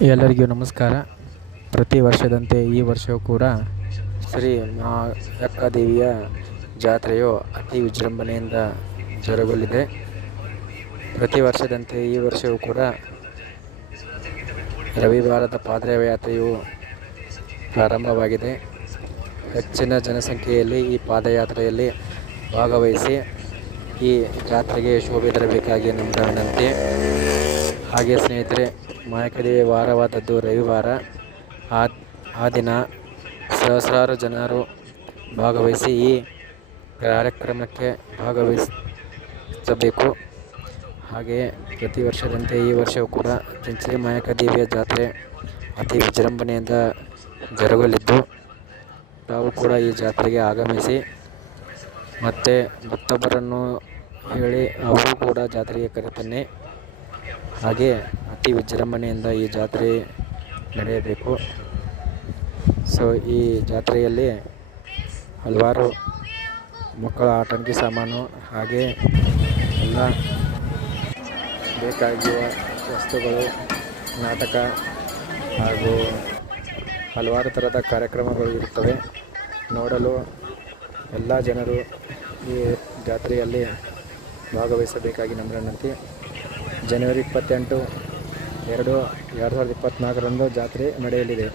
ಎಲ್ಲರಿಗೂ ನಮಸ್ಕಾರ. ಪ್ರತಿ ವರ್ಷದಂತೆ ಈ ವರ್ಷವೂ ಕೂಡ ಶ್ರೀ ಮಹಾಯಕ್ಕದೇವಿಯ ಜಾತ್ರೆಯು ಅತಿ ವಿಜೃಂಭಣೆಯಿಂದ ಜರುಗಲಿದೆ. ಪ್ರತಿ ವರ್ಷದಂತೆ ಈ ವರ್ಷವೂ ಕೂಡ ರವಿವಾರದ ಪಾದಯಾತ್ರೆಯು ಪ್ರಾರಂಭವಾಗಿದೆ. ಹೆಚ್ಚಿನ ಜನಸಂಖ್ಯೆಯಲ್ಲಿ ಈ ಪಾದಯಾತ್ರೆಯಲ್ಲಿ ಭಾಗವಹಿಸಿ ಈ ಜಾತ್ರೆಗೆ ಶೋಭೆ ತರಬೇಕಾಗಿ ನಮ್ಮ ವಿನಂತಿ. ಹಾಗೆ ಸ್ನೇಹಿತರೆ ಮಾಯಕದೇವಿ ವಾರವಾದದ್ದು ರವಿವಾರ. ಆ ಆ ದಿನ ಸಹಸ್ರಾರು ಜನರು ಭಾಗವಹಿಸಿ ಈ ಕಾರ್ಯಕ್ರಮಕ್ಕೆ ಭಾಗವಹಿಸಬೇಕು. ಹಾಗೆಯೇ ಪ್ರತಿ ವರ್ಷದಂತೆ ಈ ವರ್ಷವೂ ಕೂಡ ಚಂಚರಿ ಮಾಯಕ ದೇವಿಯ ಜಾತ್ರೆ ಅತಿ ವಿಜೃಂಭಣೆಯಿಂದ ಜರುಗಲಿದ್ದು, ತಾವು ಕೂಡ ಈ ಜಾತ್ರೆಗೆ ಆಗಮಿಸಿ ಮತ್ತು ಮತ್ತೊಬ್ಬರನ್ನು ಹೇಳಿ ಅವರು ಕೂಡ ಜಾತ್ರೆಗೆ ಕರೆತನ್ನಿ. ಹಾಗೆ ಅತಿ ವಿಜೃಂಭಣೆಯಿಂದ ಈ ಜಾತ್ರೆ ನಡೆಯಬೇಕು. ಸೊ ಈ ಜಾತ್ರೆಯಲ್ಲಿ ಹಲವಾರು ಮಕ್ಕಳ ಆಟಂಕಿ ಸಾಮಾನು ಹಾಗೆ ಎಲ್ಲ ಬೇಕಾಗಿರುವ ವಸ್ತುಗಳು, ನಾಟಕ ಹಾಗೂ ಹಲವಾರು ಥರದ ಕಾರ್ಯಕ್ರಮಗಳು ಇರುತ್ತವೆ. ನೋಡಲು ಎಲ್ಲ ಜನರು ಈ ಜಾತ್ರೆಯಲ್ಲಿ ಭಾಗವಹಿಸಬೇಕಾಗಿ ನಮ್ಮ ಜನವರಿ ಇಪ್ಪತ್ತೆಂಟು ಎರಡು ಎರಡು ಸಾವಿರದ ಇಪ್ಪತ್ತ್ನಾಲ್ಕರಂದು ಜಾತ್ರೆ ನಡೆಯಲಿದೆ.